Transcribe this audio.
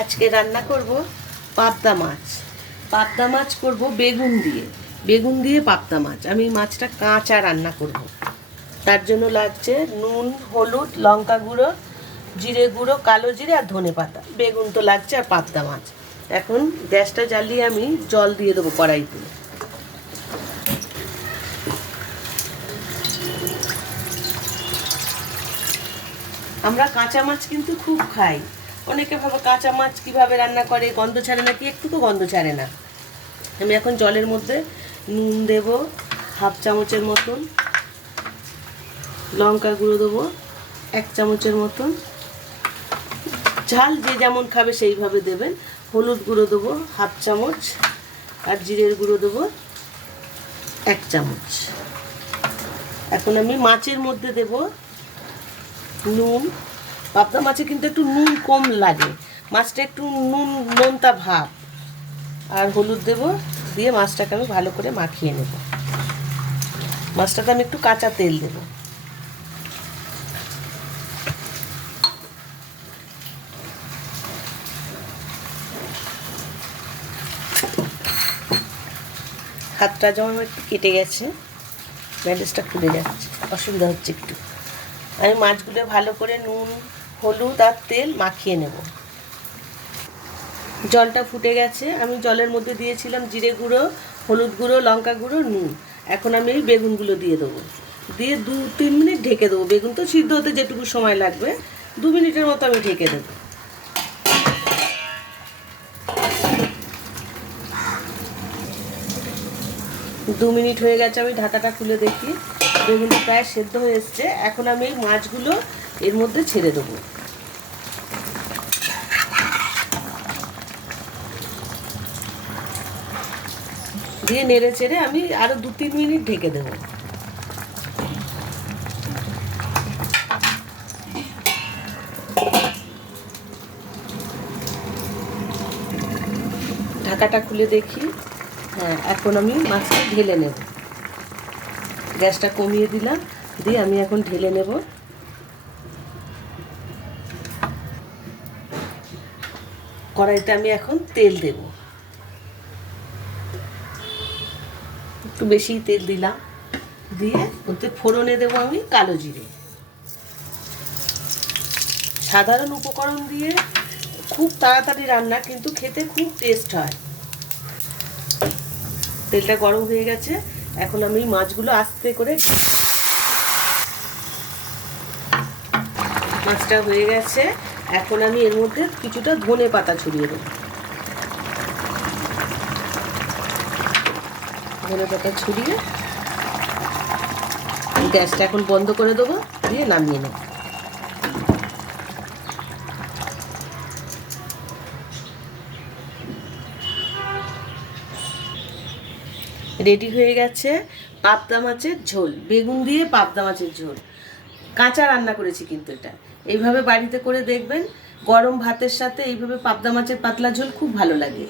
আজকে রান্না করব পাবদা মাছ। পাবদা মাছ করব বেগুন দিয়ে পাবদা মাছ। আমি মাছটা কাঁচা রান্না করব। তার জন্য লাগছে নুন, হলুদ, লঙ্কা গুঁড়ো, জিরে গুঁড়ো, কালো জিরে আর ধনে পাতা। বেগুন তো লাগছে আর পাবদা মাছ। এখন গ্যাসটা জ্বালিয়ে আমি জল দিয়ে দেবো কড়াইতে। আমরা কাঁচা মাছ কিন্তু খুব খাই। অনেকে ভাবে কাঁচা মাছ কীভাবে রান্না করে, গন্ধ ছাড়ে না কি? একটু তো গন্ধ ছাড়ে না। আমি এখন জলের মধ্যে নুন দেব হাফ চামচের মতন, লঙ্কা গুঁড়ো দেবো 1 চামচের মতন, ঝাল যে যেমন খাবে সেইভাবে দেবেন। হলুদ গুঁড়ো দেবো হাফ চামচ, আর জিরের গুঁড়ো দেবো 1 চামচ। এখন আমি মাছের মধ্যে দেব নুন। পাবদা মাছে কিন্তু একটু নুন কম লাগে, মাছটা একটু নোনতা ভাব। আর হলুদ দেব, দিয়ে মাছটাকে আমি ভালো করে মাখিয়ে নেব। মাছটাতে আমি একটু কাঁচা তেল দেব। হাতটা যেমন একটু কেটে গেছে, ব্যান্ডেজটা খুলে যাচ্ছে, অসুবিধা হচ্ছে একটু। আমি মাছগুলো ভালো করে নুন, হলুদ আর তেল মাখিয়ে নেব। জলটা ফুটে গেছে, আমি জলের মধ্যে দিয়েছিলাম জিরে গুঁড়ো, হলুদ গুঁড়ো, লঙ্কা গুঁড়ো, নুন। এখন আমি এই বেগুনগুলো দিয়ে দেবো, দিয়ে 2-3 মিনিট ঢেকে দেবো। বেগুন তো সিদ্ধ হতে যেটুকু সময় লাগবে, 2 মিনিটের মতো আমি ঢেকে দেবো। দু মিনিট হয়ে গেছে, আমি ঢাকাটা খুলে দেখি বেগুনটা প্রায় সেদ্ধ হয়ে এসছে। এখন আমি এই মাছগুলো এর মধ্যে ছেড়ে দেবো। দিয়ে নেড়ে চেড়ে আমি আরও 2-3 মিনিট ঢেকে দেবো। ঢাকাটা খুলে দেখি, হ্যাঁ, এখন আমি মাছটা ঢেলে নেব। গ্যাসটা কমিয়ে দিলাম, দিয়ে আমি এখন ঢেলে নেব। কড়াইতে আমি এখন তেল দেব, একটু বেশি তেল দিলাম। দিয়ে ওতে ফোড়নে দেবো আমি কালো জিরে। সাধারণ উপকরণ দিয়ে খুব তাড়াতাড়ি রান্না, কিন্তু খেতে খুব টেস্ট হয়। তেলটা গরম হয়ে গেছে, এখন আমি মাছগুলো আস্তে করে, মাছটা হয়ে গেছে, এখন আমি এর মধ্যে কিছুটা ধনে পাতা ছড়িয়ে দেবো। ধনে পাতা ছড়িয়ে গ্যাসটা এখন বন্ধ করে দেবো, দিয়ে নামিয়ে নেব। রেডি হয়ে গেছে পাবদা মাছের ঝোল, বেগুন দিয়ে পাবদা মাছের ঝোল। কাঁচা রান্না করেছি কিন্তু এটা। এইভাবে বাড়িতে করে দেখবেন, গরম ভাতের সাথে এইভাবে পাবদা মাছের পাতলা ঝোল খুব ভালো লাগে।